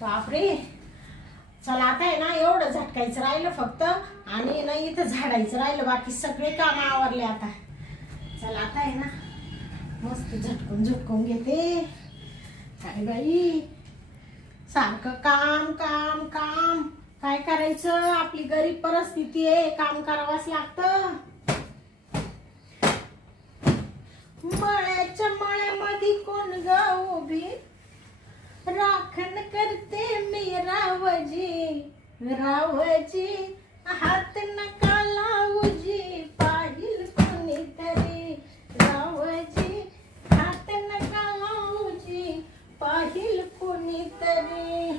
बापरे. चला आता आहे ना एवढं झटकायचं राहिलं फक्त आणि ना इथं झाडायचं राहिलं, बाकी सगळे काम आवरले आता. चला आता आहे ना मस्त झटकून झटकून घेते. काय बाई सारखं काम काम काम, काय करायचं, आपली गरीब परिस्थिती आहे, काम करावंच लागतं. मळ्याच्या मळ्यामध्ये कोण ग उभी, राखण करते मी रावजी. रावजी हात नका लावूजी, पाहिल कोणीतरी. रावजी हात नका लावूजी, पाहिल कोणीतरी.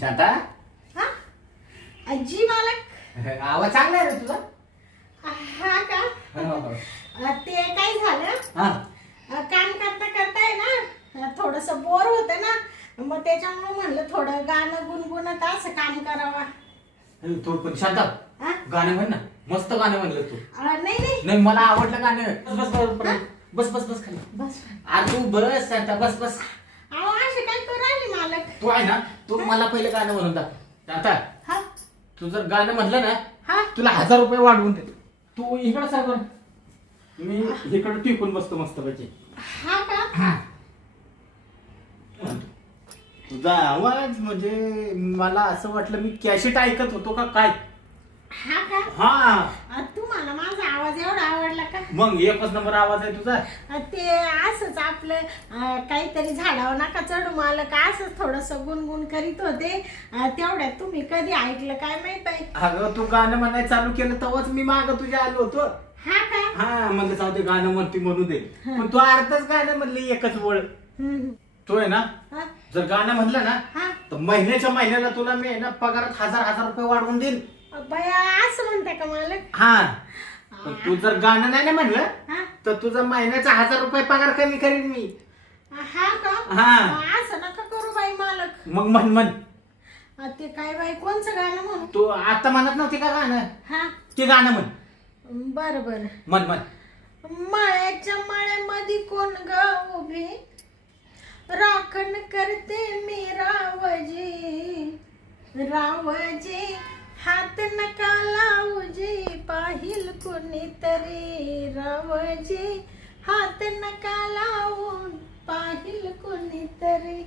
शांता. हा आजी मालक. आवाज चांगला आहे रे तुझा. हा का. ते काय झालं, काम करता करता आहे ना थोडस बोर होत ना, मग त्याच्यामुळे म्हणलं थोडं गाणं गुणगुणत असं काम करावं. तू पण शांता गाणं म्हण ना, मस्त गाणं म्हणलं तू. नाही नाही नाही मला आवडलं गाणं. बस बस बस बस बस खाली बस. अरे तू बस शांता बस बस. अहो असे काय करू राहिले मालक. तू आहे ना, तू मला पहिलं गाणं म्हणून दाखव. शांता हा तू जर गाणं म्हणलं ना हा तुला 1000 रुपये वाढवून दे. तू इकडं सागर, मी इकडं टिकून बसतो मस्त पैकी. हा का. तुझा आवाज म्हणजे मला असं वाटलं मी कॅसेट ऐकत होतो का काय. हा का. तुम्हाला माझा आवाज एवढा आवडला का. मग एकच नंबर आवाज आहे तुझा. ते असंच आपलं काहीतरी झाडावर नका चढू मालक, असंच थोडस गुणगुण करीत होते. तेवढ्यात तुम्ही कधी ऐकलं काय माहित आहे. अगं तू गाणं म्हणायला चालू केलं तेव्हाच मी माग तुझ्या आलो होतो. हा का. हा म्हणलं जाऊ दे गाणं म्हणते म्हणू दे, पण तू अर्धच गाणं म्हणली एकच वळ. तू आहे ना जर गाणं म्हणलं ना तर महिन्याच्या महिन्याला तुला मी आहे ना पगारात 1000 रुपये वाढवून देईन. बया असं म्हणते का मालक. हा पण तू जर गाणं नाही ना म्हणलं तर तुझा महिन्याचा 1000 रुपये पगार कमी करीन मी. हा का. हा असं नका करू बाई मालक. मग म्हण म्हण. ते काय बाई कोणचं गाणं म्हणू. तू आता म्हणत नव्हती का गाणं, हा ते गाणं म्हण. बर बर. म्हण म्हण. मळ्याच्या मळ्यामध्ये कोण ग उभी, राखण करते मी रावजी. रावजी हात नका लावूजी, पाहिल कोणीतरी. रावजी हात नका लावून, पाहिल कोणीतरी.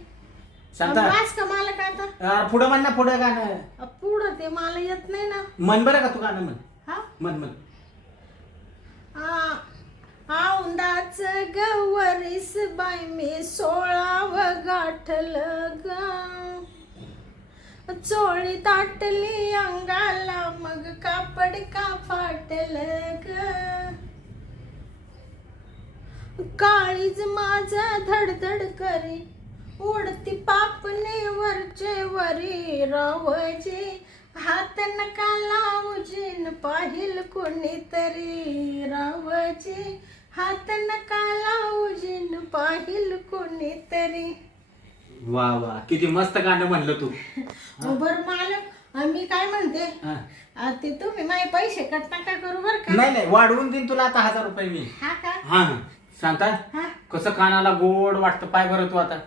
शांता वाच का मालक आता. पुढं म्हण ना, पुढं गाणं. पुढं ते मला येत नाही ना. म्हण बरं का तू गाणं म्हण. हा म्हण म्हण. औंदाच गवरीस बाई मी 16व गाठलं ग. चोळी ताटली अंगाला मग कापड का फाटलं ग. काळीज माझा धडधड करी, उडती पापणे वरचे वरी. रावजी हात नका लावूजीन, पाहिल कोणीतरी. रावजी हात नका लावूजीन, पाहिल कोणीतरी. वा वा किती मस्त गाणं म्हणलं तू. बर मालक मी काय म्हणते, ते तुम्ही माझे पैसे कट नका करू बर का. नाही नाही वाढवून देईन तुला आता 1000 रुपये मी. हा का. हा शांता कसं कानाला गोड वाटतं पाय बरं तू आता.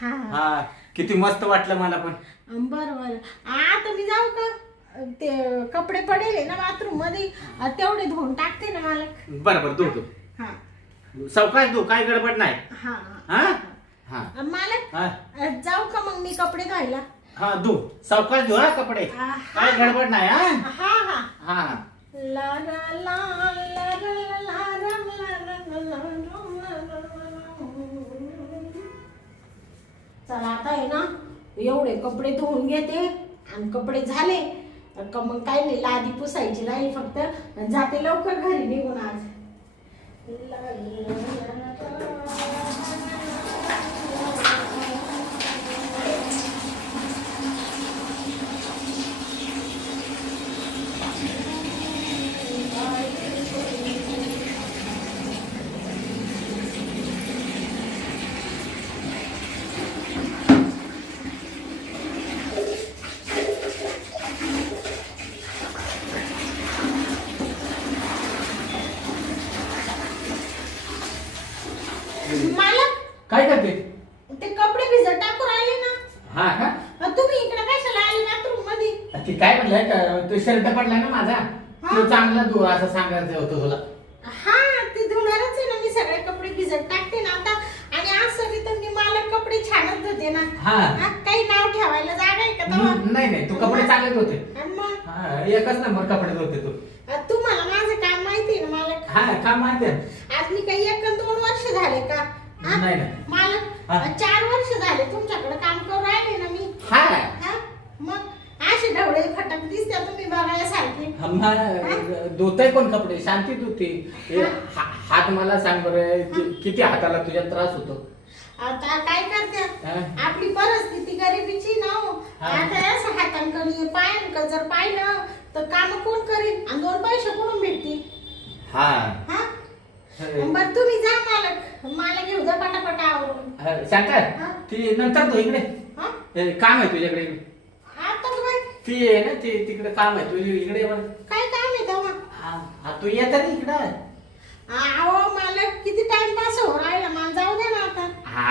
हा किती मस्त वाटलं मला पण. बर बर. आता मी जाऊ का. ते कपडे पडेल ना बाथरूम मध्ये, तेवढे धुवून टाकते ना मालक. बरं बरं दो दो. हा सावकाश दो, काय गडबड नाही. हा हा हा मालक जाऊ का मग मी कपडे धुवायला. हा दो सावकाश दो हा कपडे, काय गडबड नाही. हा हा हा हा ला ला ला ला ला ला ला. चला आता आहे ना एवढे कपडे धुवून घेते आणि कपडे झाले का मग काय नाही, लादी पुसायची राहील फक्त. जाते लवकर घरी निघून आज. मालक काय करते? ते कपडे भिजत टाकू राहिले ना. हा का? तुम्ही इकडे कशाला आले बाथरूम मध्ये? ती काय म्हणलं तो शर्ट पडला ना माझा, तो चांगला धुवा असं सांगायचं होतं तुला. हा ते धुणारच आहे ना, मी सगळे कपडे भिजत टाकते ना आता. आणि आज सगळी तर मी मालक कपडे छानच धुते ना. हा. काही नाव ठेवायला जागा आहे का तेव्हा? नाही नाही, तू कपडे चांगले धुते. आणि मग हा, एकच नंबर कपडे धुते तू. तुम्हाला माझं काम माहिती आहे ना मालक. हा, काम माहिती आहे. आज मी काही 1-2 वर्ष झाले का? हा? नाही नाही. मालक हा. 4 वर्ष झाले तुमच्याकडे काम करून राहिले ना मी. हा. हा? मग असे ढवळे फटक दिसत्या तुम्ही बघायसारखे. धुताय कोण कपडे? शांती धुते. हात मला सांग बरं, किती हाताला तुझ्या त्रास होतो? आता काय करते, हा? आपली परिस्थिती गरिबीची ना हो. हा. आता असं हातांकडे पायांकडे जर पाहिलं तर काम कोण करीन आणि 2 पैसे कोण भेटतील? हा. हा? बरं तुम्ही जा मालक, मला घेऊ जा पटापटा आवरून. शंकर, हा? ती नंतर तू इकडे हा? काम आहे तुझ्याकडे. आता काय ती आहे ना, ती तिकडे काम आहे तुझी, इकडे ये बरं. काय काम आहे तेव्हा? तू येत ना इकडं. अहो मालक किती टाइमपास हो राहिला, मला जाऊ दे ना आता.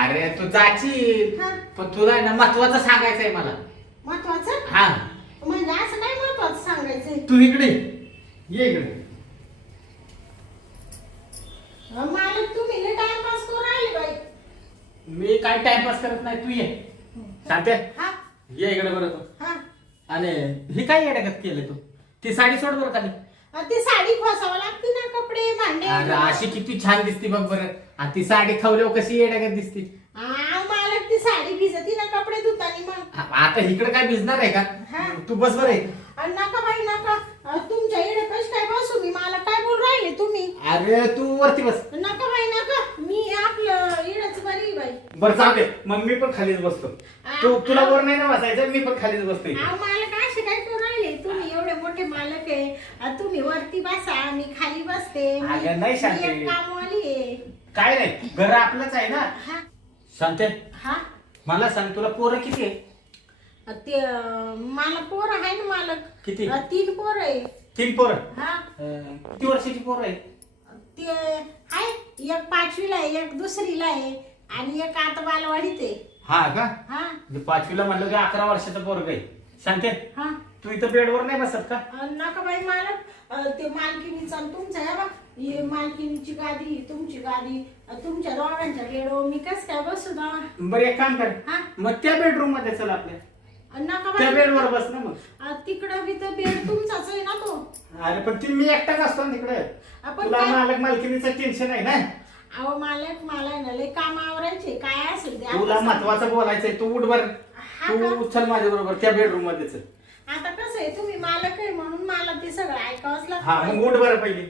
अरे तू जाशील, हा. पण तुला आहे ना महत्वाचं सांगायचंय मला. महत्वाचं हा, म्हणजे असं काय महत्वाचं सांगायचंय? तू इकडे ये इकडे. मालक तुम्ही लय टाइमपास करून राहिले बाई. मी काय टाइमपास करत नाही, तू ये. सांगते, हा ये इकडे बरं तू. हा. आणि ही काय येड्यागत केलं तू? ती साडी सोड बरं खाली. ती साडी खोसावं लागते ना, कपडे भांडे. अरे अशी किती छान दिसती बघ बरं. आणि ती साडी खवल्यावर कशी येड्यागत दिसती. मालक ती साडी भिजती ना कपडे धुतानी मग. आता इकडे काय भिजणार आहे हा. का? तू बस बरं आहे. नका बाई नका. तुमच्या इकडे कशी काय बसू मी? मला काय बोल राहिले तुम्ही? अरे तू वरती बस. नका बाई नका, मी आपलं इडच बरी बाई. बरं जाऊ दे, मग मी पण खालीच बसतो. तुला वर नाही ना बसायचं, मी पण खालीच बसतोय. मालक असे काय करू राहिले तुम्ही? एवढे मोठे मालक आहे, तुम्ही वरती बसा, मी खाली बसते. अगं नाही शांती. मी एक कामवाली आहे. काय नाही, घर आपलंच आहे ना. हा शांते, हा. मला सांग, तुला पोरं किती आहे? ते मला पोर आहे ना मालक. किती? 3 पोर आहे. 3 पोरं? हा. किती वर्षाची पोरं आहे? ते आहे, एक 5वीला आहे, एक 2रीला आहे आणि एक आता बालवाडीत आहे. हा का? हा 5वीला म्हणलं की 11 वर्षाचं पोरग आहे. सांगते, हा. तू इथं बेडवर नाही बसत का? नका बाई मालक, ते मालकिनीचा आणि तुमचा आहे बा, ही मालकिनीची गादी, तुमची गादी, तुमच्या दोघांच्या बेडवर मी कस काय बसू ना? बरं एक काम कर, हा. मग त्या बेडरूम मध्ये चल आपल्या. नका त्या बाई, बेडवर बस ना मग. तिकडं बी तर बेड तुमचाच आहे ना तो. अरे पण ती मी एकटाच असतो ना तिकडे. आपण तुला काय- मालक मालकिनीचं टेन्शन आहे ना. अहो मालक, मला ना लय काम आवरायचे, काय असेल ते तुला आता महत्वाचं बोलायचंय, तू उठ बर. हा का? तू चल माझ्या बरोबर त्या बेडरूम मध्ये चल. आता कसं आहे, तुम्ही मालक आहे म्हणून मला ते सगळं ऐकावंच हा लागतं. मग उठ बरं पहिली.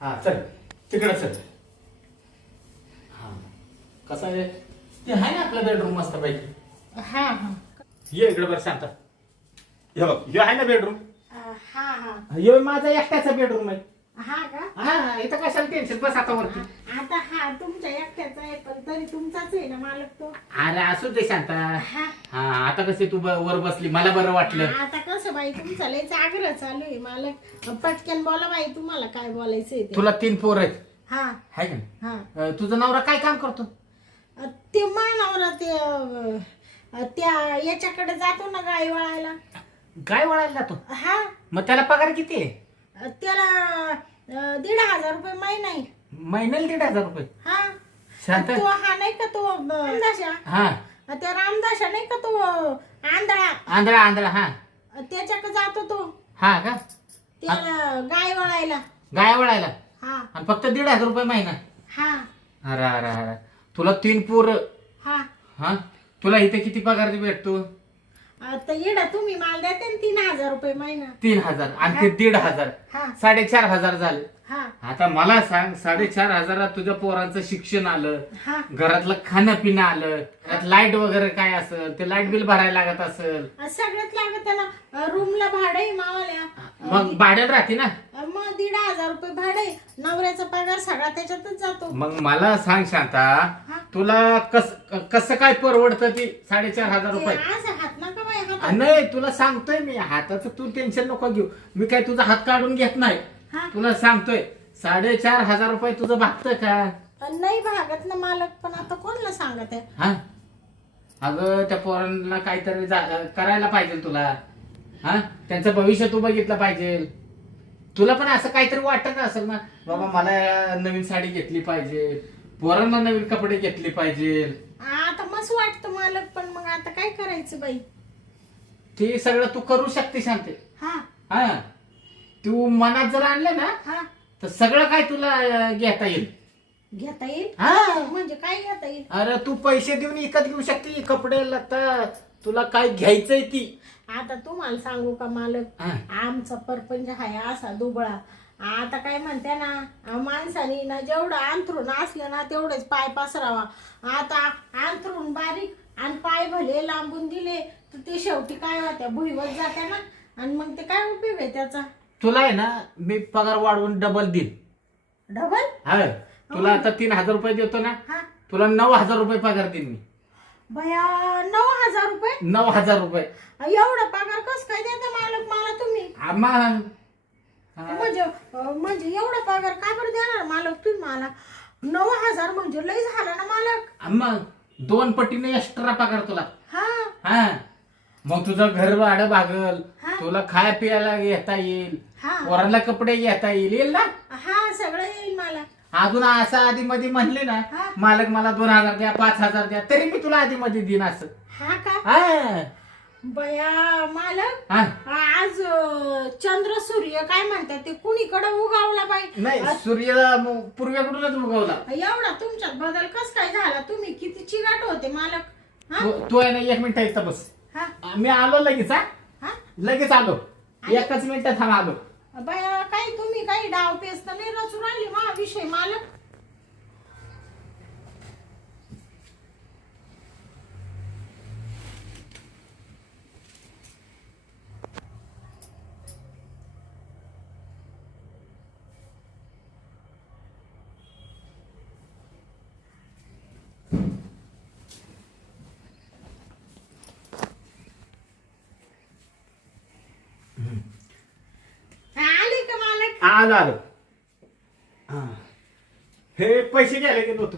हा चल तिकडं चल. हा कसं आहे ते आहे ना आपलं बेडरूम मस्त पैकी. हा हा. ये इकडे बरं शांत. हे बघ, हे आहे ना बेडरूम. हा हा. हे माझा एकट्याचा बेडरूम आहे. हा का? हा इथं कशाला टेन्शन, बस आता वरती. आता हा तुमच्या एकट्याचा आहे, पण तरी तुमचाच आहे ना मालक तो. अरे असू दे शांता. हा. हा आता कशी तू वर बसली, मला बरं वाटलं. आता कसं बाई, तुमचा लयच आग्रह चालू आहे मालक. पटकन बोला बाई, तुम्हाला काय बोलायचंय ते. तुला 3 पोर आहेत हा है का? हा. तुझा नवरा काय काम करतो? ते मानवरा ते त्या याच्याकडे जातो ना गाई वळायला. काय वळायला जातो? हा. मग त्याला पगार किती आहे? त्याला 1,500 रुपये महिना आहे. महिन्याला 1,500 रुपये? हा. शांत. तो हा नाही का तो रामदासा, हा त्या रामदासा नाही का तो आंधळा, आंधळा आंधळा. हा त्याच्याकडे जातो तो. हा का? त्याला गाय वळायला. गाय वळायला हा आणि फक्त 1,500 रुपये महिना? हा अरे अरे अरे, तुला 3 पोर. हा. हा तुला इथे किती पगार भेटतो? आता येडा तुम्ही माल देते ना 3,000 रुपये महिना. 3,000 आणि ते 1,500, हा 4,500 झाले. हा आता मला सांग, 4,500 तुझ्या पोरांचं शिक्षण आलं, हा. घरातलं खाणं पिणं आलं, त्यात लाईट वगैरे काय असेल ते लाईट बिल भरायला लागत असेल, सगळ्यात लागत ना. रूमला भाडे मावाल्या. मग भाड्यात राहते ना. मग 1,500 रुपये भाडे, नवऱ्याचा पगार सगळा त्याच्यातच जातो. मग मला सांग शांता, हा. तुला कसं काय परवडतं ती 4,500 रुपये? आज हात नका बाई हात. नाही तुला सांगतोय मी, हाताचं तू टेन्शन नको घेऊ. मी काय तुझा हात काढून घेत नाही. हा. तुला सांगतोय 4,500 रुपये तुझं भागतं का? नाही भागत ना मालक, पण आता कोणाला सांगत आहे? हा अगं त्या पोरांना काहीतरी करायला पाहिजे तुला. हा त्यांचं भविष्य तू बघितलं पाहिजे. तुला पण असं काहीतरी वाटत असेल ना, बाबा मला नवीन साडी घेतली पाहिजे, पोरांना नवीन कपडे घेतले पाहिजे. आता मस्त वाटतं मालक, पण मग आता काय करायचं बाई? ते सगळं तू करू शकते शांते. हा हा तू मनात जर आणलं ना हा तर सगळं काय तुला घेता येईल. घेता येईल? हा. म्हणजे काय घेता येईल? अरे तू पैसे देऊन विकत घेऊ शकते कपडे लत्ता, तुला काय घ्यायचंय ती. आता तुम्हाला सांगू का मालक, हा. आमचा परपंच आहे असा दुबळा. आता काय म्हणते ना, माणसाने ना जेवढं अंथरून असलं ना तेवढेच पाय पसरावा. आता अंथरून बारीक आणि पाय भले लांबून दिले तर ते शेवटी काय होत्या, भुईवत जाते ना, आणि मग ते काय उपयोग आहे त्याचा? तुला आहे ना मी पगार वाढवून डबल देईन. डबल? हा तुला आता 3,000 रुपये देतो ना, हा तुला 9,000 रुपये पगार देईन मी. भया 9,000 रुपये? 9,000 रुपये. एवढा पगार कस काय देता मालक मला तुम्ही? आम्हा हा. म्हणजे एवढा पगार का बरं देणार मालक तुम्ही मला? 9,000 म्हणजे लय झाला ना मालक. आम्हा 2 पटीने एक्स्ट्रा पगार तुला. हा हा मग तुझं घर भाडं भागल, हा. तुला खाय प्यायला घेता येईल, हा पोरांना कपडे घेता येईल ना. हा सगळं येईल मला. अजून असं आधी मध्ये म्हणले ना, हा. मालक मला 2,000 द्या, 5,000 द्या, तरी मी तुला आधी मध्ये देईन असं. हा का? हा बया मालक, हा. आज चंद्र सूर्य काय म्हणतात ते कुणीकडे उगावला बाई? नाही सूर्य पूर्वेकडूनच उगवला. एवढा तुमच्यात बदल कस काय झाला? तुम्ही किती चिकाट होते मालक. हा तू आहे ना 1 मिनिट इथं बस. हा मी आलो लगेच. हा हा लगेच आलो, 1च मिनिटात थांब आलो. बया काही तुम्ही काही डाव पेच तर नाही रचून राहिली मा विषय मालक. आले का मालक? आलो आलो. हा. हे पैसे घ्यायला गेलो होतो.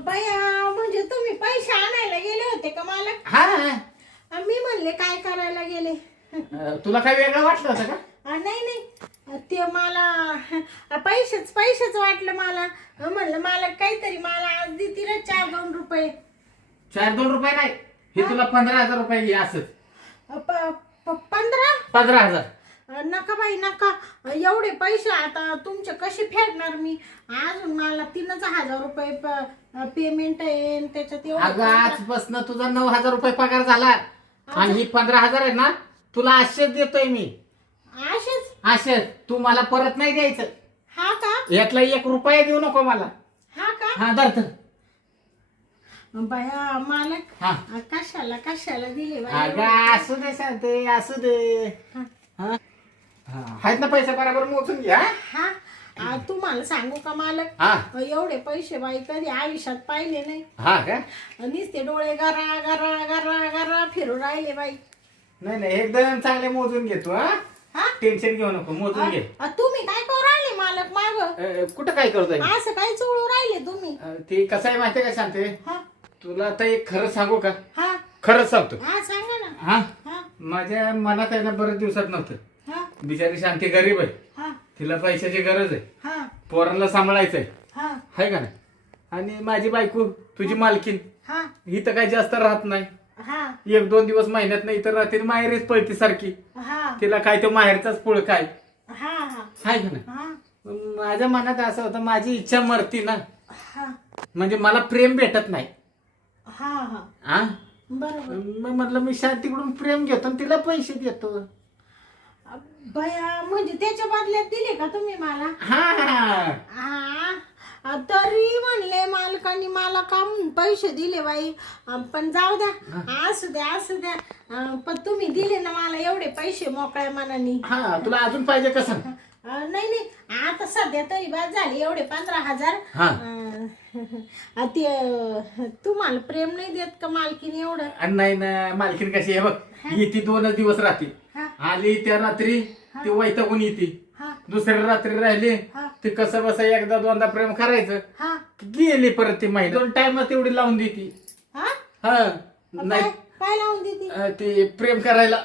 बया म्हणजे तुम्ही पैसे आणायला गेले होते का मालक? हा मी म्हणले काय करायला गेले. तुला काय वेगळं वाटलं होतं का? नाही नाही, ते मला पैसेच वाटलं मला. म्हणलं मालक काहीतरी मला आज देतील 4-2 रुपये. 4-2 रुपये नाही, हे तुला 15,000 रुपये घे असंच. 15,000. नका बाई नका, एवढे पैसे आता तुमचे कसे फेडणार मी? अजून मला 3,000 रुपये पेमेंट आहे त्याच्यात. अगं आजपासून तुझा 9,000 रुपये पगार झाला आणि ही 15,000 आहे ना, तुला असेच देतोय मी. असेच? असेच तू मला परत नाही द्यायचं. हा का? यातला 1 रुपया देऊ नको मला. हा का? हा धर. बया मालक, हा कशाला दिले बाई? अगं असू दे सांगते, असू दे. हा. हा आहेत ना पैसे बरोबर मोजून घ्या. हा तुम्हाला सांगू का मालक, हा एवढे पैसे बाई कधी आयुष्यात पाहिले नाही. हा का? नुसते डोळे गरा गरा गरा गरा फिरून राहिले बाई. नाही एकदम चांगले मोजून घेतो. हा हा टेन्शन घेऊ नको, मोजून घे. तुम्ही काय करू राहिले मालक माग? कुठं काय करतोय? असं काय चोळू राहिले तुम्ही? ते कसं आहे माहितीये का सांगते हा तुला, आता एक खरं सांगू का? हा खरंच सांगतो. हा सांगा ना. हा हा माझ्या मनात आहे ना बरेच दिवसात नव्हतं. हा बिचारी शांती गरीब आहे, हा तिला पैशाची गरज आहे, हा पोरांना सांभाळायचंय, हा हाय का नाही? आणि माझी बायको तुझी मालकीन हा ही तर काही जास्त राहत नाही. हा 1-2 दिवस महिन्यात नाही तर रात्री माहेरीच पळती सारखी. हा तिला काय तो माहेरचाच पुळ काय, हा हा हाय का नाही? हा माझ्या मनात असं होतं माझी इच्छा मरती ना, हा म्हणजे मला प्रेम भेटत नाही. हा हा हा बरोबर. मग म्हटलं मी शांतीकडून प्रेम घेतो आणि तिला पैसे देतो. बया म्हणजे त्याच्या बदल्यात दिले का तुम्ही मला? हा हा तरी म्हणले मालकांनी मला का म्हणून पैसे दिले बाई. पण जाऊ द्या, असू द्या. पण तुम्ही दिले ना मला एवढे पैसे मोकळ्या मनाने. हा तुला अजून पाहिजे कसं? नाही आता सध्या तरी बाद झाली एवढे 15,000. हा ते तुम्हाला प्रेम नाही देत का मालकीने एवढं? आणि नाही ना, मालकीन कशी आहे बघ, येते 2च दिवस राहते. हा आली त्या रात्री ती वैतागून येते, हा दुसऱ्या रात्री राहिली हा ते कसं बस 1-2दा प्रेम करायचं, हा गेली परत ती महिना 2 टाइम तेवढी लावून देती. हा हा काय नाही काय लावून देते? ते प्रेम करायला.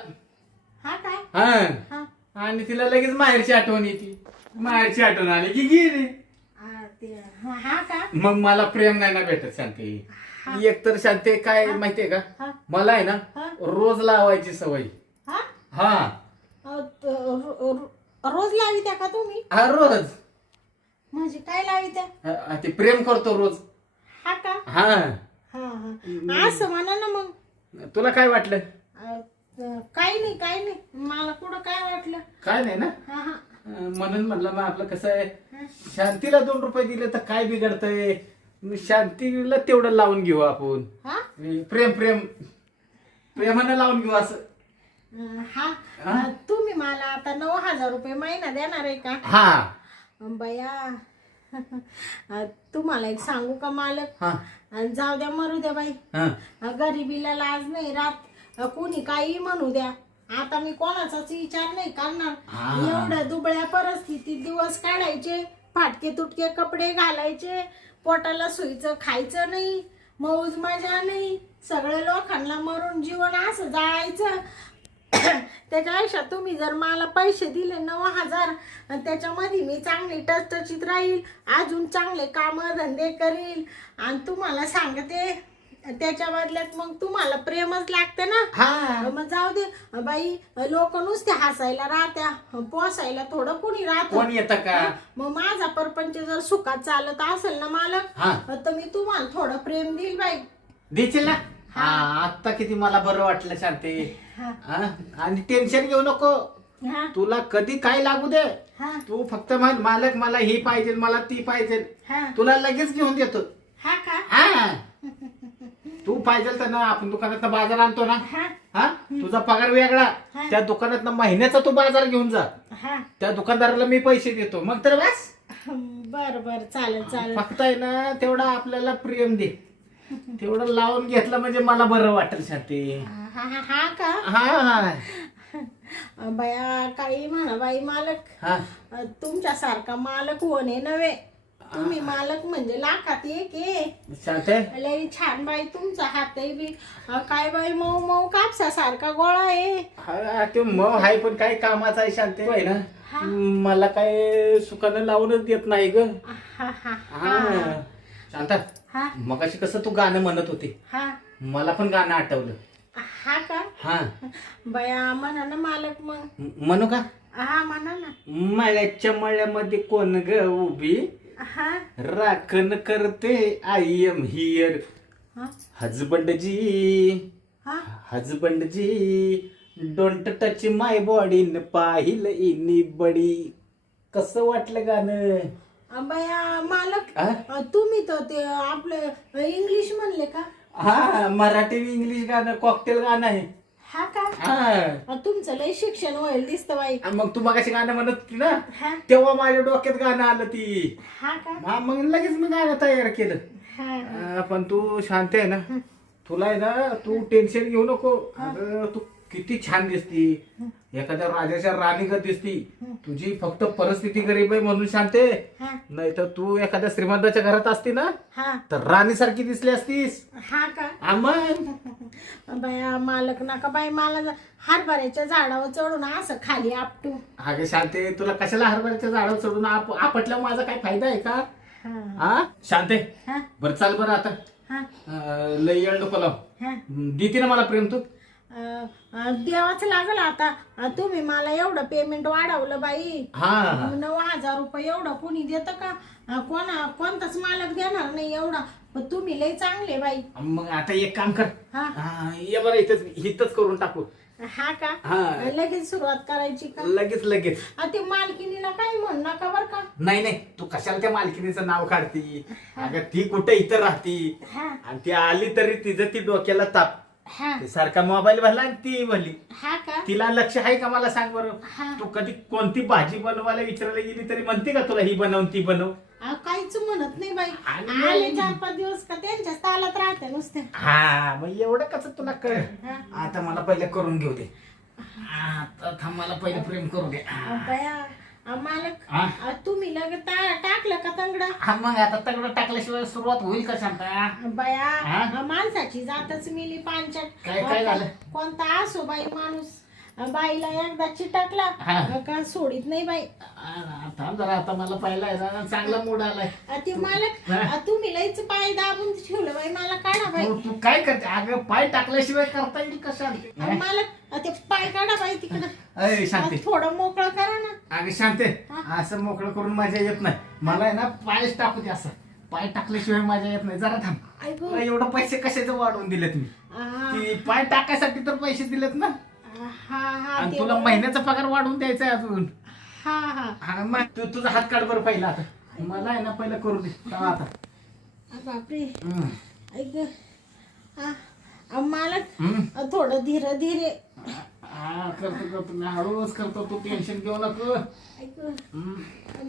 हा काय हा हा आणि तिला लगेच माहेरची आठवण येते. माहेरची आठवण आली की गेली. हा का मग मला प्रेम नाही ना भेटत शांती. एक तर शांती काय माहितीये का, हा मला आहे ना हा रोज लावायची सवय. हा हा रोज लावित्या का तुम्ही? हा रोज. म्हणजे काय लावित्या? ते प्रेम करतो रोज. हा का हा हा हा असं म्हणा ना मग. तुला काय वाटलं? काही नाही काही नाही, मला कुठं काय वाटलं. काय नाही ना. हा हा म्हणून म्हणलं मग आपलं कसं आहे, शांतीला 2 रुपये दिले तर काय बिघडतंय. शांतीला तेवढं लावून घेऊ आपण. हा प्रेम प्रेम प्रेमानं लावून घेऊ असं. हा तुम्ही मला आता 9,000 रुपये महिना देणार आहे का? हा बया तुम्हाला एक सांगू का मालक, हा जाऊ द्या मरू द्या बाई. हा गरिबीला लाज नाही राहत, कोणी काही म्हणू द्या. आता मी कोणाचाच विचार नाही करणार. एवढ्या दुबळ्या परिस्थितीत दिवस काढायचे, फाटके तुटके कपडे घालायचे, पोटाला सुईचं खायचं नाही, मौज मजा नाही, सगळ्या लोकांना मरून जीवन असं जायचं. त्याच्यापेक्षा तुम्ही जर मला पैसे दिले 9,000 आणि त्याच्यामध्ये मी चांगली टचटचीत राहील, अजून चांगले कामं धंदे करील आणि तुम्हाला सांगते त्याच्या बदल्यात मग तुम्हाला प्रेमच लागते ना. हा मग जाऊ दे बाई, लोक नुसते हसायला राहत्या, पोसायला थोडं कोणी राहत. कोण येतं का? मग माझा परपंच जर सुखात चालत असेल ना मालक, तर मी तुम्हाला थोडं प्रेम देईल बाई. देशील ना. हा आता किती मला बरं वाटलं शांती. आणि टेन्शन घेऊ नको. हा तुला कधी काय लागू दे, हा तू फक्त म्हण मालक मला ही पाहिजे, मला ती पाहिजे, हा तुला लगेच घेऊन देतो. हा का हा तू पाहिजे तर ना, आपण दुकानात बाजार आणतो ना. हा हा तुझा पगार वेगळा, त्या दुकानात महिन्याचा तू बाजार घेऊन जा, हा त्या दुकानदाराला मी पैसे देतो. मग तर बस. बर बर चालेल चालेल. फक्त आहे ना तेवढा आपल्याला प्रेम दे, तेवढं लावून घेतलं म्हणजे मला बरं वाटेल शांती. हा हा हा का हा बया काही म्हणा बाई मालक, हा तुमच्यासारखा मालक होणे नव्हे. तुम्ही मालक म्हणजे लाखात एक आहे. शांती लई छान बाई तुमचा हातही बी काय बाई मऊ मऊ कापसासारखा गोळा आहे. हा ते मग आहे, पण काय कामाचा आहे शांती आहे ना. मला काय सुखानं लावूनच देत नाही ग. हा हा हा शांता, हा मगाशी कसं तू गाणं म्हणत होती, हा मला पण गाणं आठवलं. हा का हा बया म्हणा ना मालक मग. म्हणू का? हा म्हणा ना. मळ्याच्या मळ्यामध्ये कोण ग उभी, हा राखण करते आय एम हिअर. हा हजबंडजी हा हजबंडजी डोंट टच माय बॉडी न पाहिलं इनी बडी. कसं वाटलं गाणं? बया मालक, हा? तुम्ही तर ते आपलं इंग्लिश म्हणले का? हा मराठी इंग्लिश गाणं कॉकटेल गाणं आहे. हा का हा तुमचं लय शिक्षण होईल दिसतं बाई. मग तू मगाशी गाणं म्हणत होती ना, हा तेव्हा माझ्या डोक्यात गाणं आलं ती. हा का हा मग लगेच मी गाणं तयार केलं. हा पण तू शांत आहे ना, तुला आहे ना, तू टेन्शन घेऊ नको. अगं तू किती छान दिसती, एखाद्या राजाच्या राणीगत दिसती. तुझी फक्त परिस्थिती गरीब आहे म्हणून शांत आहे, हा नाही तर तू एखाद्या श्रीमंताच्या घरात असती ना हा तर राणीसारखी दिसली असतीस. हा का मग बया मालक नका बाई, मला हरभऱ्याच्या झाडावर चढून असं खाली आपटू. अगं शांते, तुला कशाला हरभऱ्याच्या झाडावर चढून आपटल्या माझा काय फायदा आहे का? हा हा शांते, हा बरं चाल बरं आता. हा लई येळ नको लाव. हा देते ना मला प्रेम तू? द्यावाच लागल आता. तुम्ही मला एवढं पेमेंट वाढवलं बाई. हा 9,000 रुपये एवढं कोणी देतं का? कोणताच मालक देणार नाही एवढा. पण तुम्ही लय चांगले बाई. मग आता एक काम कर, हा ये बरं इथंच करून टाकू. हा का हा. लगेच सुरुवात करायची का? लगेच ते मालकिनीला काही म्हणू नका बर का. नाही तू कशाला त्या मालकिनीचं नाव काढती? अगं ती कुठे इथं राहती, हा आणि ती आली तरी तिचं ती डोक्याला ताप. हा ती सारखा मोबाईल भरला आणि ती भरली. हा का तिला लक्ष आहे का मला सांग बरं? हा तू कधी कोणती भाजी बनवायला विचारायला गेली तरी म्हणते का तुला ही बनव ती बनव? काहीच म्हणत नाही बाई. आणि- आले 4-5 दिवस का त्यांच्या तालात राहते नुसते. हा मग एवढं कसं तुला कळ. हा. आता मला पहिले करून घेऊ दे. आता थांब, मला पहिले प्रेम करू दे. बया मालक, हा? तुम्ही लगेच टाक टाकलं का तंगडं? हा मग आता तगडं टाकल्याशिवाय सुरुवात होईल का शांता? बाया माणसाची जातच मिली पांचट. काय झालं? कोणता असो बाई माणूस बाईला एकदा चिटकला हा. का सोडित नाही बाई. थांब जरा, आता मला पहिला आहे ना चांगला मूड आलाय. ते मालक तुम्ही लईच पाय दाबून ठेवलं बाई, मला काढा बाई. तू काय करते अगं? पाय टाकल्याशिवाय करता येईल कशा? मालक ते पाय काढा बाई तिकडं. अरे शांती, थोडं मोकळं करा ना. अगं शांते, असं मोकळं करून मजा येत नाही मला आहे ना. पायच टाकू दे, असं पाय टाकल्याशिवाय मजा येत नाही. जरा थांब. ऐकू एवढं पैसे कशाचे वाढवून दिलेत मी? की पाय टाकायसाठी तर पैसे दिलेत ना. हा हा आणि तुला महिन्याचा पगार वाढवून द्यायचा आहे अजून. हा हा हा मग तू तुझा हात काढ बरं पहिला. आता मला आहे ना पहिलं करू दे आता. बापरे. हम्म. ऐक मालक हम्म. थोडं धीरे धीरे. हा करतो मी हळूच करतो, तू टेन्शन घेऊ नको. ऐक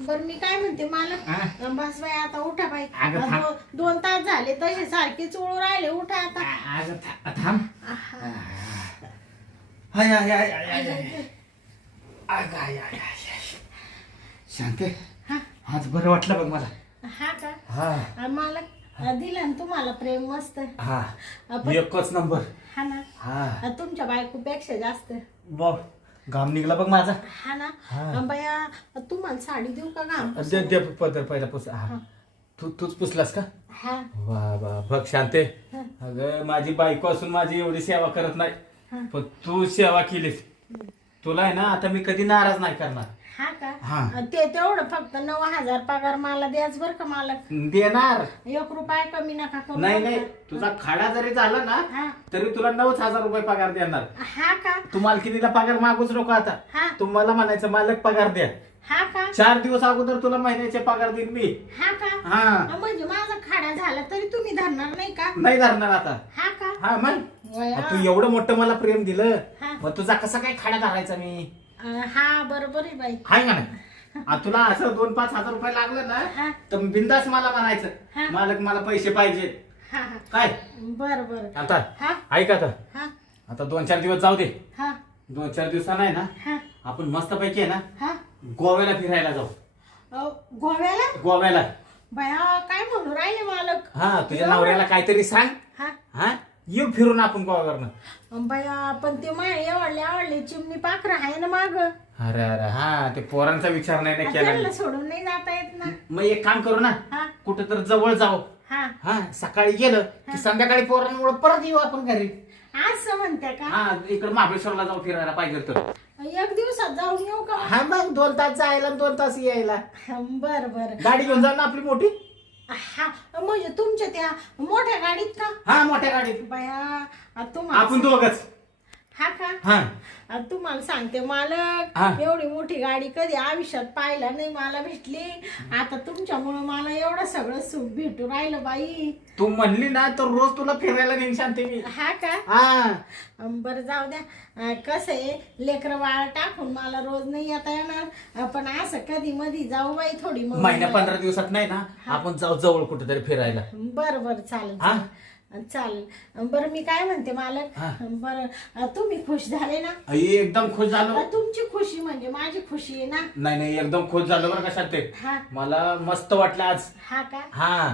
बर मी काय म्हणते मालक, हा? बस बाई आता उठा बाई. अगं थांब. 2 तास झाले तसे सारखे चोळू राहिले, उठा आता. अगं थांब. हाय हाय हाय हाय हाय हाय. अगं हाय हाय हाय. शांते, हा आज बरं वाटलं बघ मला. हा का हा मालक दिलं ना तुम्हाला प्रेम मस्त. हा पण- एकच नंबर. हा ना. हा तुमच्या बायकोपेक्षा जास्त. बघ घाम निघला बघ माझा. हा ना. हा. बाया तुम्हाला साडी देऊ का घाम? दे पदर पहिला पुस. हा तूच पुसलास का? हा वा वा बघ शांते, हा. अगं माझी बायको असून माझी एवढी सेवा करत नाही, हा. पण तू सेवा केलीस. तुला आहे ना आता मी कधी नाराज नाही करणार. हा हा. का ते तेवढं फक्त 9,000 पगार मला द्याच बर का मालक. देणार 1 रुपया कमी नका करू. नाही नाही, तुझा खाडा जरी झाला ना हा तरी तुला 9,000 रुपये पगार देणार. हा का तू मालकिनीला पगार मागूच नको आता. हा तू मला म्हणायचं मालक पगार द्या. हा का 4 दिवस अगोदर तुला महिन्याचे पगार देईन मी. हा का हा म्हणजे माझा खाडा झाला तरी तुम्ही धरणार नाही का? नाही धरणार आता. हा का हा मग वया. तू एवढं मोठं मला प्रेम दिलं, हा. मग तुझा कसा काय खाडा धरायचा मी? हा बरोबर आहे बाई. हाय का नाही? तुला असं 2-5 हजार रुपये लागलं हा. ना तर बिंदास मला हा. म्हणायचं मालक मला पैसे पाहिजेत. हा हा काय बर बर. आता हा ऐक आता हा आता 2-4 दिवस जाऊ दे. हा 2-4 दिवसांना आहे ना हा आपण मस्त पैकी आहे ना हा गोव्याला फिरायला जाऊ. गोव्याला? गोव्याला. बाया काय म्हणू राहिले मालक? हा तुझ्या नवऱ्याला काहीतरी सांग. हा हा येऊ फिरून आपण गोव्यावरनं. बाया पण ते माय आवडले चिमणी पाखरं आहे ना माग. अरे अरे हा ते पोरांचा विचार नाही ना त्यांना केला. सोडून नाही जाता येत ना. मग एक काम करू ना, हा कुठं तर जवळ जाऊ. हा हा सकाळी गेलं की संध्याकाळी पोरांमुळे परत येऊ आपण घरी. असं म्हणते का? हा इकडे महाबळेश्वरला जाऊ फिरायला पाहिजे तर. 1 दिवसात जाऊन येऊ का? हा मग 2 तास जायला 2 तास यायला. बर बर. गाडी घेऊन जाऊ ना आपली मोठी. हा म्हणजे तुमच्या त्या मोठ्या गाडीत का? हा मोठ्या गाडीत बाया आपण तुम्हाला दोघच. हा का हा तुम्हाला सांगते मालक, हा. एवढी मोठी गाडी कधी आयुष्यात पाहिला नाही मला भेटली. आता तुमच्यामुळे मला एवढं सगळं सुख भेटू राहिलं बाई. तू म्हणली ना तर रोज तुला फिरायला नेईन शांती मी. हा का हा बरं जाऊ द्या. कसं आहे लेकरं बाळ टाकून मला रोज नाही येता येणार, पण असं कधी मधी जाऊ बाई थोडी मग. महिन्या 15 दिवसात नाही ना आपण जाऊ जवळ कुठेतरी फिरायला. बर बर चालेल हा? चालेल. बरं मी काय म्हणते मालक, हा. बरं तुम्ही खुश झाले ना? एकदम खुश झालो. तुमची खुशी म्हणजे माझी खुशी आहे ना. नाही एकदम खुश झालो बरं का शांती. हा मला मस्त वाटलं आज. हा का हा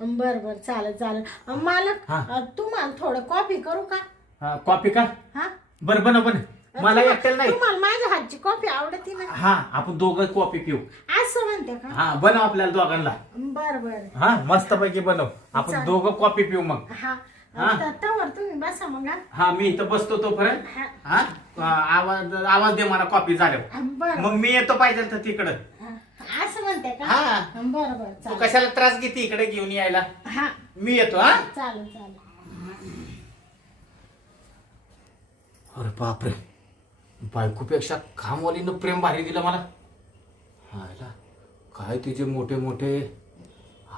बर बर चालेल. मालक हा. तुम्हाला थोडं कॉफी करू का? हा, कॉफी का? हा बरं बन मला एकट्याला नाही. तुम्हाला माझ्या हातची कॉफी आवडते ना? हा आपण दोघं कॉफी पिऊ. असं म्हणते का? हा बनव आपल्याला दोघांना. बर बर. हा मस्त पैकी बनव. आपण चालेल. दोघं कॉफी पिऊ मग. हा हा. तवर तुम्ही बसा मग. हा मी इथं बसतो तोपर्यंत. हा. हा आवाज दे मला कॉफी झाल्यावर. बर मग मी येतो पाहिजे तर तिकडं. असं म्हणते का? हा. बर बर तू चालेल. कशाला त्रास घेते इकडे घेऊन यायला. हा मी येतो. हा चालेल. अरे बापरे, बायकोपेक्षा कामवालीनं प्रेम भारी दिलं मला. हायला काय तिचे मोठे मोठे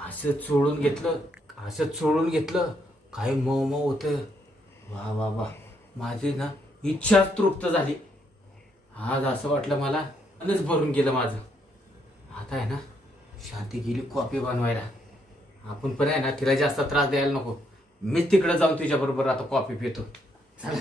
असंच सोडून घेतलं काय मऊ होतं. वा वा वा माझी ना इच्छाच तृप्त झाली. आज असं वाटलं मला अनच भरून गेलं माझं. आता आहे ना शांती गेली कॉफी बनवायला. आपण पण आहे ना तिला जास्त त्रास द्यायला नको. मीच तिकडे जाऊन तिच्याबरोबर आता कॉफी पितो. चला